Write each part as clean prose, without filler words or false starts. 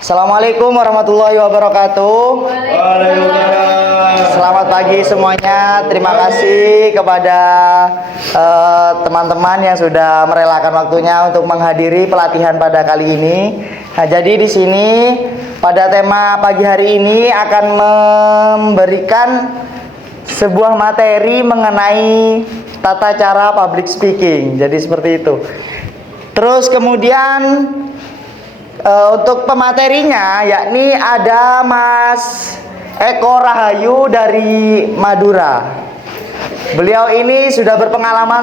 Assalamualaikum warahmatullahi wabarakatuh. Selamat pagi semuanya. Terima kasih kepada teman-teman yang sudah merelakan waktunya untuk menghadiri pelatihan pada kali ini. Nah, jadi di sini pada tema pagi hari ini akan memberikan sebuah materi mengenai tata cara public speaking. Jadi seperti itu. Terus kemudian untuk pematerinya yakni ada Mas Eko Rahayu dari Madura. Beliau ini sudah berpengalaman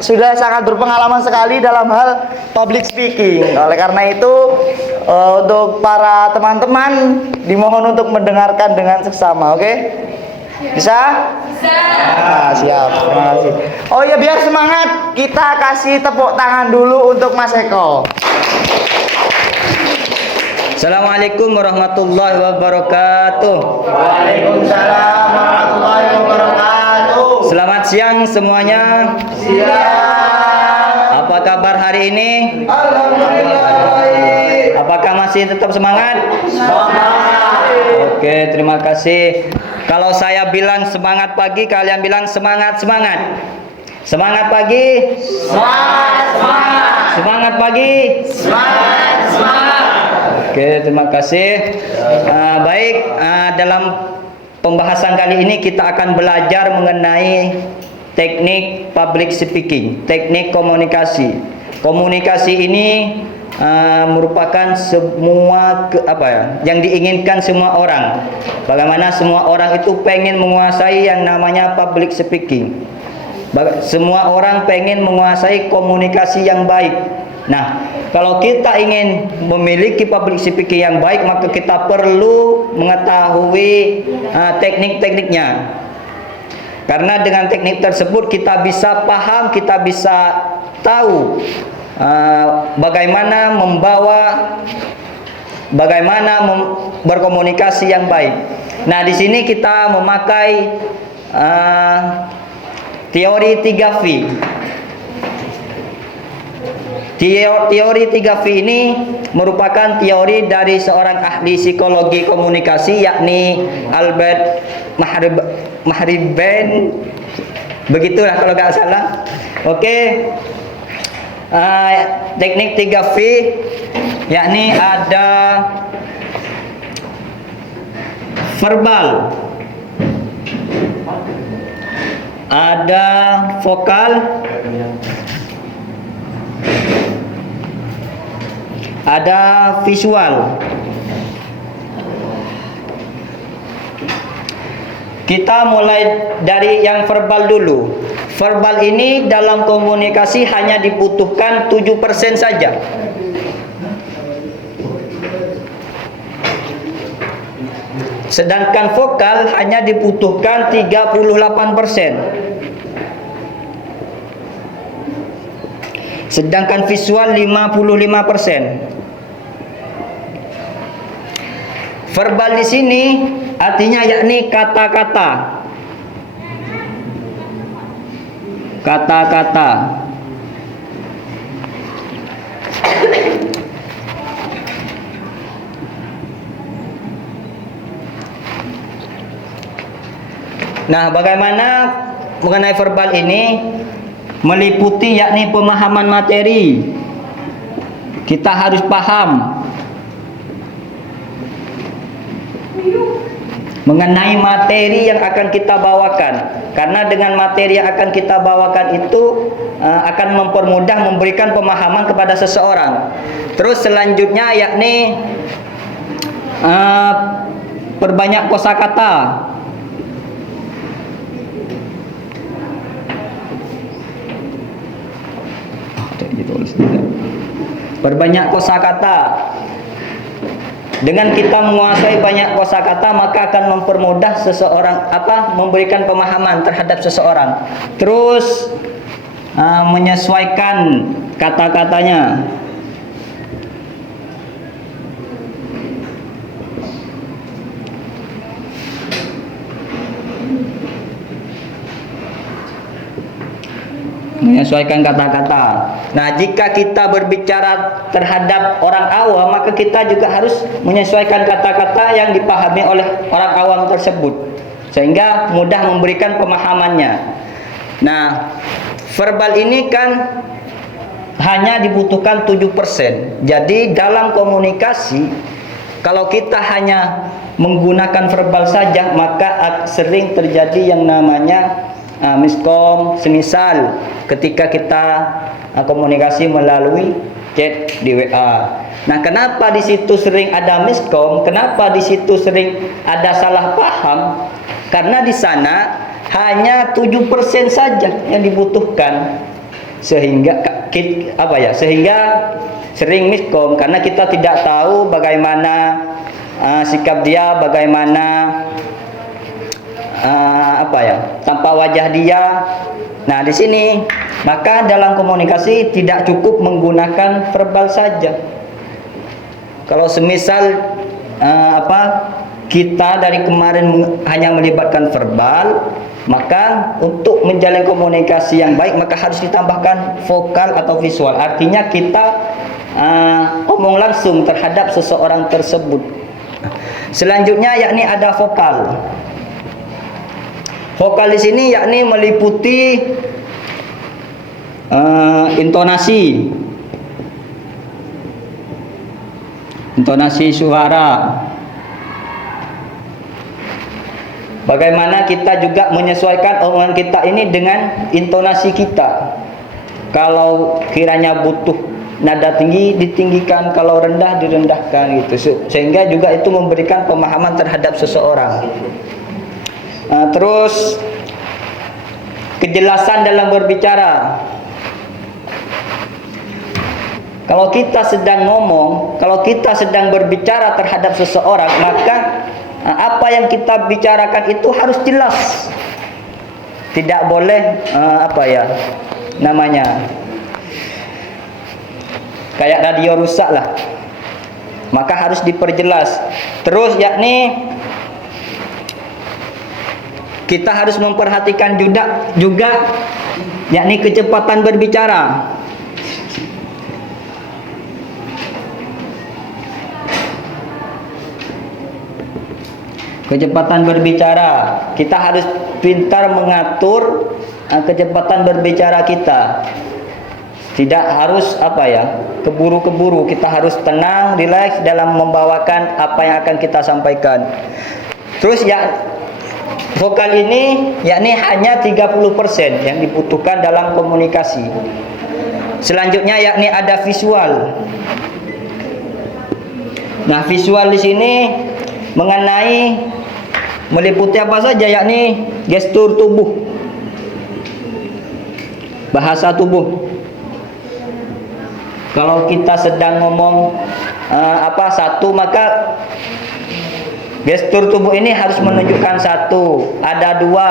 sudah sangat berpengalaman sekali dalam hal public speaking. Oleh karena itu untuk para teman-teman dimohon untuk mendengarkan dengan seksama, oke? Bisa? Bisa. Nah, siap. Terima kasih. Oh ya, biar semangat kita kasih tepuk tangan dulu untuk Mas Eko. Assalamualaikum warahmatullahi wabarakatuh. Waalaikumsalam warahmatullahi wabarakatuh. Selamat siang semuanya. Siap. Apa kabar hari ini? Alhamdulillah baik. Apakah masih tetap semangat? Semangat. Oke, terima kasih. Kalau saya bilang semangat pagi, kalian bilang semangat. Semangat pagi. Semangat. Semangat pagi. Semangat. Oke, terima kasih. Baik, dalam pembahasan kali ini kita akan belajar mengenai teknik public speaking, teknik komunikasi. Komunikasi ini merupakan semua yang diinginkan semua orang. Bagaimana semua orang itu pengen menguasai yang namanya public speaking. Semua orang pengen menguasai komunikasi yang baik. Nah, kalau kita ingin memiliki public speaking yang baik, maka kita perlu mengetahui teknik-tekniknya. Karena dengan teknik tersebut kita bisa paham, kita bisa tahu bagaimana berkomunikasi yang baik. Nah, di sini kita memakai teori 3V. Teori 3V ini merupakan teori dari seorang ahli psikologi komunikasi yakni Albert Mahriben. Begitulah kalau nggak salah. Oke. Teknik 3V yakni ada verbal, ada vokal, ada visual. Kita mulai dari yang verbal dulu. Verbal ini dalam komunikasi hanya dibutuhkan 7% saja. Sedangkan vokal hanya dibutuhkan 38%. Sedangkan visual 55%. Verbal di sini artinya yakni kata-kata. Kata-kata. Nah, bagaimana mengenai verbal ini? Meliputi yakni pemahaman materi. Kita harus paham mengenai materi yang akan kita bawakan. Karena dengan materi yang akan kita bawakan itu akan mempermudah memberikan pemahaman kepada seseorang. Terus selanjutnya yakni perbanyak kosakata. Perbanyak kosakata. Dengan kita menguasai banyak kosakata, maka akan mempermudah seseorang memberikan pemahaman terhadap seseorang. Terus menyesuaikan kata-katanya. menyesuaikan kata-kata. Nah, jika kita berbicara terhadap orang awam, maka kita juga harus menyesuaikan kata-kata yang dipahami oleh orang awam tersebut, sehingga mudah memberikan pemahamannya. Nah, verbal ini kan hanya dibutuhkan 7%. Jadi dalam komunikasi, kalau kita hanya menggunakan verbal saja, maka sering terjadi yang namanya miskom. Semisal ketika kita komunikasi melalui chat di WA. Nah, kenapa di situ sering ada miskom? Kenapa di situ sering ada salah paham? Karena di sana hanya 7% saja yang dibutuhkan, sehingga sehingga sering miskom, karena kita tidak tahu bagaimana sikap dia, bagaimana tampak wajah dia. Nah, di sini maka dalam komunikasi tidak cukup menggunakan verbal saja. Kalau semisal kita dari kemarin hanya melibatkan verbal, maka untuk menjalin komunikasi yang baik maka harus ditambahkan vokal atau visual. Artinya kita omong langsung terhadap seseorang tersebut. Selanjutnya yakni ada vokal. Vokal di sini yakni meliputi intonasi suara. Bagaimana kita juga menyesuaikan omongan kita ini dengan intonasi kita. Kalau kiranya butuh nada tinggi ditinggikan, kalau rendah direndahkan gitu. Sehingga juga itu memberikan pemahaman terhadap seseorang. Terus kejelasan dalam berbicara. Kalau kita sedang ngomong, kalau kita sedang berbicara terhadap seseorang, maka apa yang kita bicarakan itu harus jelas. Tidak boleh kayak radio rusak lah. Maka harus diperjelas. Terus yakni kita harus memperhatikan juga yakni kecepatan berbicara. Kecepatan berbicara, kita harus pintar mengatur kecepatan berbicara kita. Tidak harus keburu-keburu. Kita harus tenang, rileks dalam membawakan apa yang akan kita sampaikan. Terus vokal ini yakni hanya 30% yang dibutuhkan dalam komunikasi. Selanjutnya yakni ada visual. Nah, visual di sini mengenai meliputi apa saja, yakni gestur tubuh, bahasa tubuh. Kalau kita sedang ngomong satu, maka gestur tubuh ini harus menunjukkan satu, ada dua,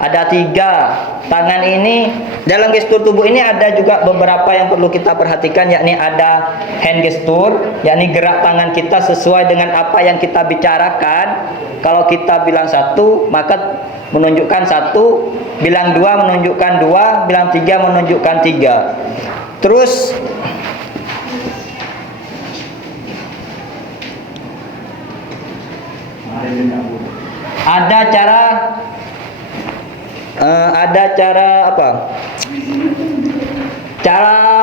ada tiga. Tangan ini, dalam gestur tubuh ini ada juga beberapa yang perlu kita perhatikan, yakni ada hand gesture, yakni gerak tangan kita sesuai dengan apa yang kita bicarakan. Kalau kita bilang satu, maka menunjukkan satu, bilang dua menunjukkan dua, bilang tiga menunjukkan tiga. Terus ada cara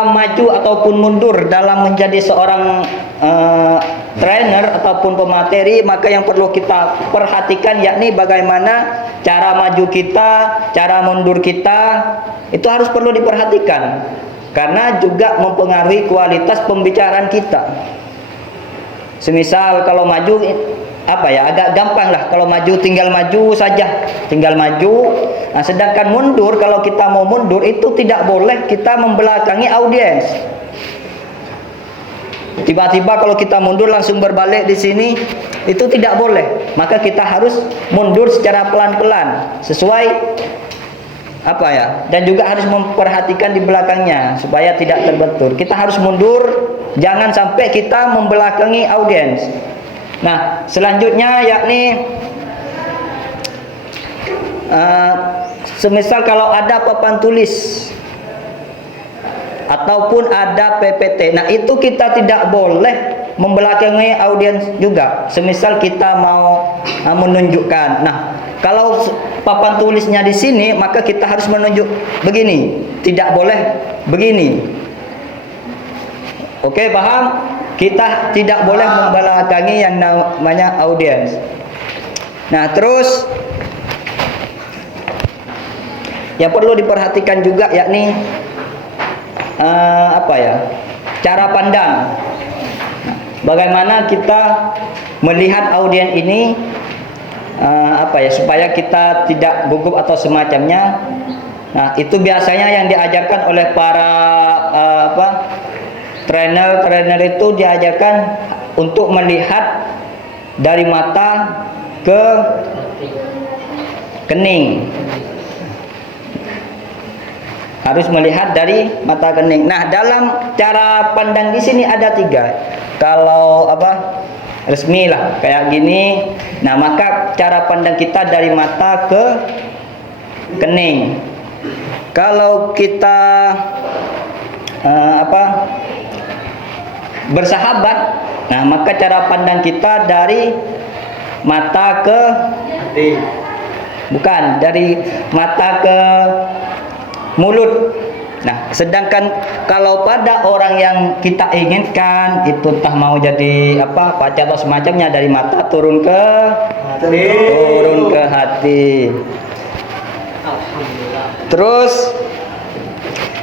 maju ataupun mundur dalam menjadi seorang trainer ataupun pemateri. Maka yang perlu kita perhatikan yakni bagaimana cara maju kita, cara mundur kita, itu harus perlu diperhatikan, karena juga mempengaruhi kualitas pembicaraan kita. Semisal kalau maju agak gampang lah, kalau maju tinggal maju saja, tinggal maju. Nah, sedangkan mundur, kalau kita mau mundur itu tidak boleh kita membelakangi audiens. Tiba-tiba kalau kita mundur langsung berbalik di sini, itu tidak boleh. Maka kita harus mundur secara pelan-pelan sesuai dan juga harus memperhatikan di belakangnya supaya tidak terbentur. Kita harus mundur, jangan sampai kita membelakangi audiens. Nah, selanjutnya yakni semisal kalau ada papan tulis ataupun ada PPT. Nah, itu kita tidak boleh membelakangi audiens juga. Semisal kita mau menunjukkan. Nah, kalau papan tulisnya di sini, maka kita harus menunjuk begini. Tidak boleh begini. Oke, paham? Kita tidak boleh membelakangi yang namanya audiens. Nah, terus yang perlu diperhatikan juga yakni cara pandang. Nah, bagaimana kita melihat audiens ini supaya kita tidak gugup atau semacamnya. Nah, itu biasanya yang diajarkan oleh para trainer itu diajarkan untuk melihat dari mata ke kening. Harus melihat dari mata kening. Nah, dalam cara pandang di sini ada 3. Kalau resmi lah kayak gini. Nah, maka cara pandang kita dari mata ke kening. Kalau kita bersahabat, nah maka cara pandang kita dari mata ke hati. Bukan, dari mata ke mulut. Nah, sedangkan kalau pada orang yang kita inginkan itu entah mau jadi pacar atau semacamnya, dari mata turun ke hati. Terus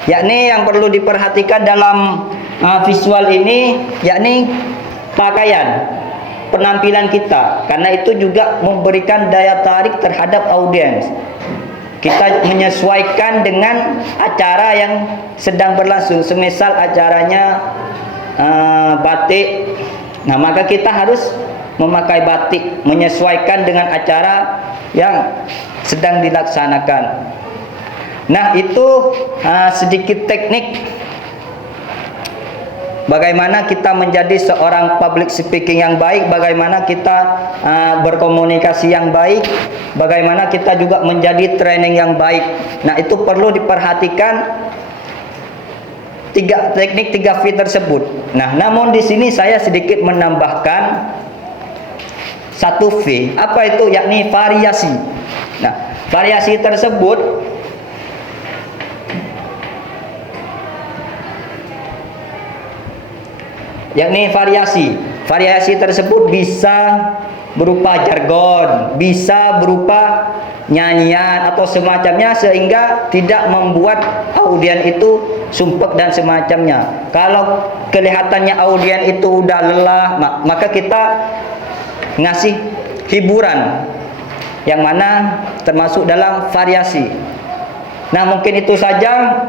yakni yang perlu diperhatikan dalam visual ini yakni pakaian, penampilan kita, karena itu juga memberikan daya tarik terhadap audiens. Kita menyesuaikan dengan acara yang sedang berlangsung. Semisal acaranya batik, nah maka kita harus memakai batik, menyesuaikan dengan acara yang sedang dilaksanakan. Nah, itu sedikit teknik bagaimana kita menjadi seorang public speaking yang baik, bagaimana kita berkomunikasi yang baik, bagaimana kita juga menjadi training yang baik. Nah, itu perlu diperhatikan teknik 3 V tersebut. Nah, namun di sini saya sedikit menambahkan 1 V. Apa itu? Yakni variasi. Nah, variasi tersebut yakni variasi tersebut bisa berupa jargon, bisa berupa nyanyian atau semacamnya, sehingga tidak membuat audiens itu sumpek dan semacamnya. Kalau kelihatannya audiens itu udah lelah, maka kita ngasih hiburan yang mana termasuk dalam variasi. Nah, mungkin itu saja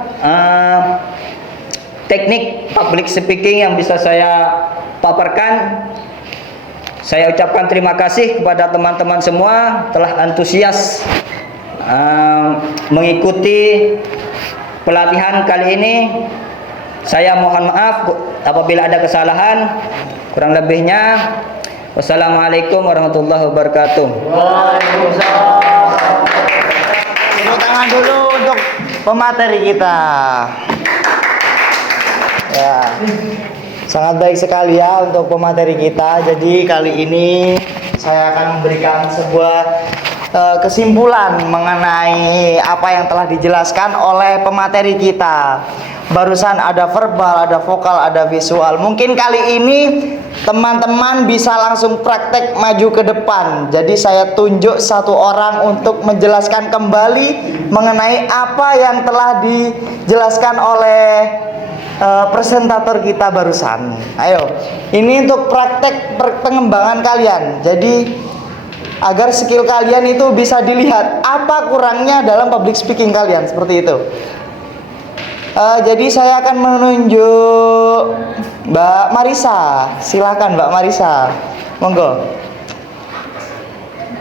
teknik public speaking yang bisa saya paparkan. Saya ucapkan terima kasih kepada teman-teman semua telah antusias mengikuti pelatihan kali ini. Saya mohon maaf apabila ada kesalahan. Kurang lebihnya, wassalamualaikum warahmatullahi wabarakatuh. Waalaikumsalam. Tepuk tangan dulu untuk pemateri kita. Ya, sangat baik sekali ya untuk pemateri kita. Jadi kali ini saya akan memberikan sebuah kesimpulan mengenai apa yang telah dijelaskan oleh pemateri kita. Barusan ada verbal, ada vokal, ada visual. Mungkin kali ini teman-teman bisa langsung praktek maju ke depan. Jadi saya tunjuk 1 orang untuk menjelaskan kembali mengenai apa yang telah dijelaskan oleh presentator kita barusan. Ayo, ini untuk praktek pengembangan kalian. Jadi agar skill kalian itu bisa dilihat apa kurangnya dalam public speaking kalian, seperti itu. Jadi saya akan menunjuk Mbak Marisa. Silakan Mbak Marisa, monggo.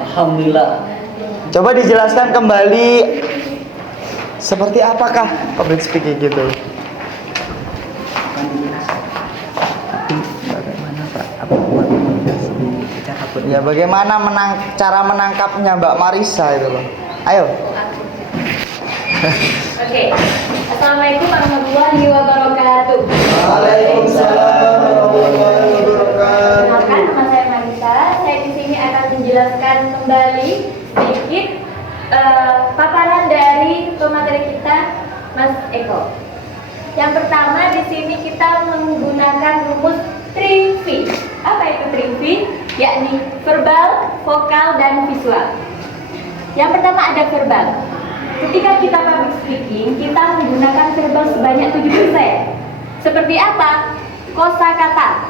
Alhamdulillah. Coba dijelaskan kembali seperti apakah public speaking gitu. Ya, bagaimana cara menangkapnya Mbak Marisa itu loh. Ayo. Oke. Assalamualaikum warahmatullahi wabarakatuh. Waalaikumsalam warahmatullahi wabarakatuh. Perkenalkan, nama saya Marisa. Saya di sini akan menjelaskan kembali sedikit paparan dari pemateri kita, Mas Eko. Yang pertama, di sini kita menggunakan rumus 3V. Apa itu 3V? Yakni verbal, vokal, dan visual. Yang pertama ada verbal. Ketika kita public speaking, kita menggunakan verbal sebanyak 7%. Seperti apa? Kosakata.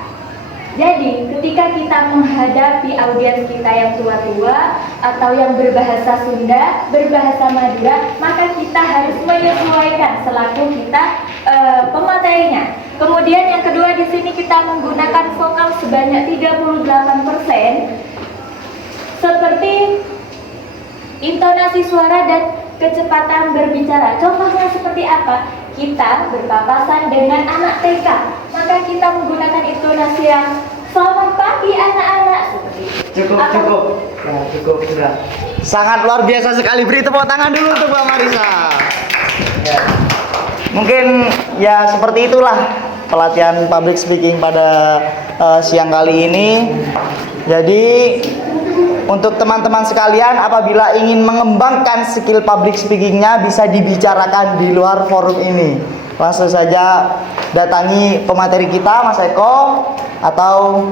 Jadi, ketika kita menghadapi audiens kita yang tua-tua atau yang berbahasa Sunda, berbahasa Madura, maka kita harus menyesuaikan selaku kita pematerinya. Kemudian yang kedua, di sini kita menggunakan vokal sebanyak 38%, seperti intonasi suara dan kecepatan berbicara. Contohnya seperti apa? Kita berpapasan dengan anak TK, maka kita menggunakan intonasi yang selamat pagi anak-anak, seperti itu. Cukup sudah. Sangat luar biasa sekali. Beri tepuk tangan dulu untuk Mbak Marisa. Ya. Mungkin ya seperti itulah pelatihan public speaking pada siang kali ini. Jadi untuk teman-teman sekalian, apabila ingin mengembangkan skill public speakingnya, bisa dibicarakan di luar forum ini. Langsung saja datangi pemateri kita, Mas Eko, atau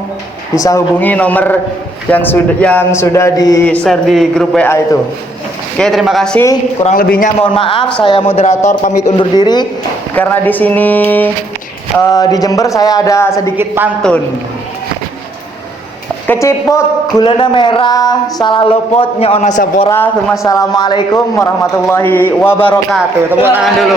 bisa hubungi nomor yang sudah di-share di grup WA itu. Oke, terima kasih. Kurang lebihnya mohon maaf. Saya moderator pamit undur diri karena di sini di Jember saya ada sedikit pantun. Keciput gulana merah, salah lopot nyaona sapora. Wassalamualaikum warahmatullahi wabarakatuh. Tepuk tangan dulu.